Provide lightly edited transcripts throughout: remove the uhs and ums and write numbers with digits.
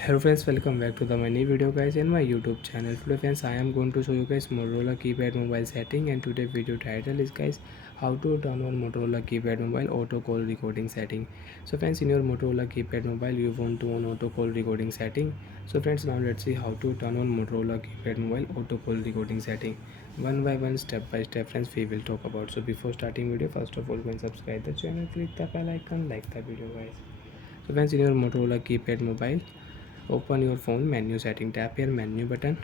Hello friends, welcome back to my new video guys in my YouTube channel. Today friends, I am going to show you guys Motorola keypad mobile setting, and today video title is guys how to turn on Motorola keypad mobile auto call recording setting. So friends, in your Motorola keypad mobile you want to on auto call recording setting. So friends, now let's see how to turn on Motorola keypad mobile auto call recording setting. One by one, step by step friends, we will talk about. So before starting video, first of all, when subscribe the channel, click the bell icon, like the video guys. So friends, in your Motorola keypad mobile, open your phone menu setting, tap here menu button,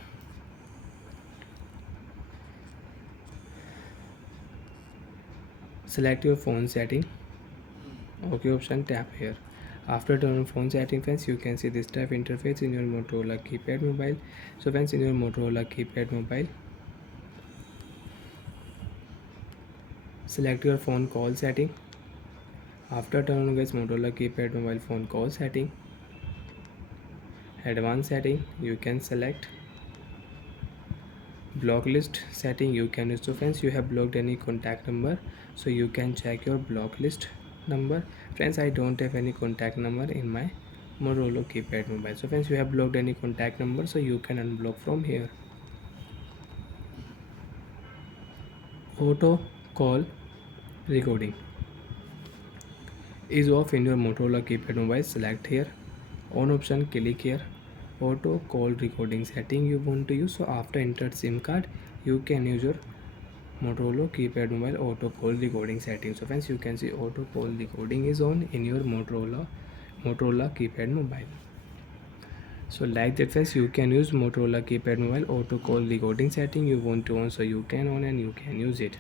select your phone setting, OK option, tap here. After turn on phone setting friends, you can see this type interface in your Motorola keypad mobile. So friends, in your Motorola keypad mobile, select your phone call setting. After turn on guys Motorola keypad mobile phone call setting, advanced setting, you can select block list setting. You can use. So friends, you have blocked any contact number, so you can check your block list number. Friends, I don't have any contact number in my Motorola keypad mobile. So friends, you have blocked any contact number, so you can unblock from here. Auto call recording is off in your Motorola keypad mobile. Select here on option, click here auto call recording setting you want to use. So after enter SIM card, you can use your Motorola keypad mobile auto call recording setting. So friends, you can see auto call recording is on in your Motorola keypad mobile. So like that friends, you can use Motorola keypad mobile auto call recording setting you want to on, so you can on and you can use it.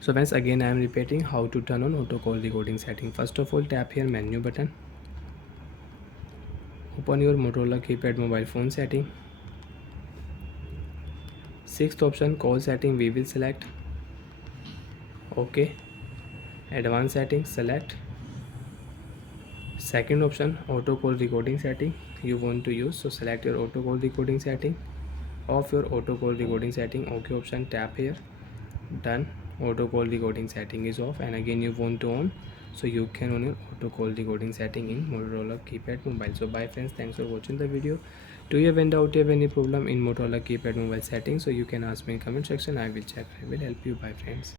So friends, again I am repeating how to turn on auto call recording setting. First of all, tap here menu button, open your Motorola keypad mobile phone setting. Sixth option, call setting, we will select. OK. Advanced settings, select. Second option, auto call recording setting you want to use, so select your auto call recording setting. Off your auto call recording setting, OK option, tap here, done. Auto call recording setting is off, and again you want to on, so you can on your auto call recording setting in Motorola keypad mobile. So bye friends, thanks for watching the video. Do you have any doubt, have any problem in Motorola keypad mobile setting, so you can ask me in comment section. I will check, I will help you. Bye friends.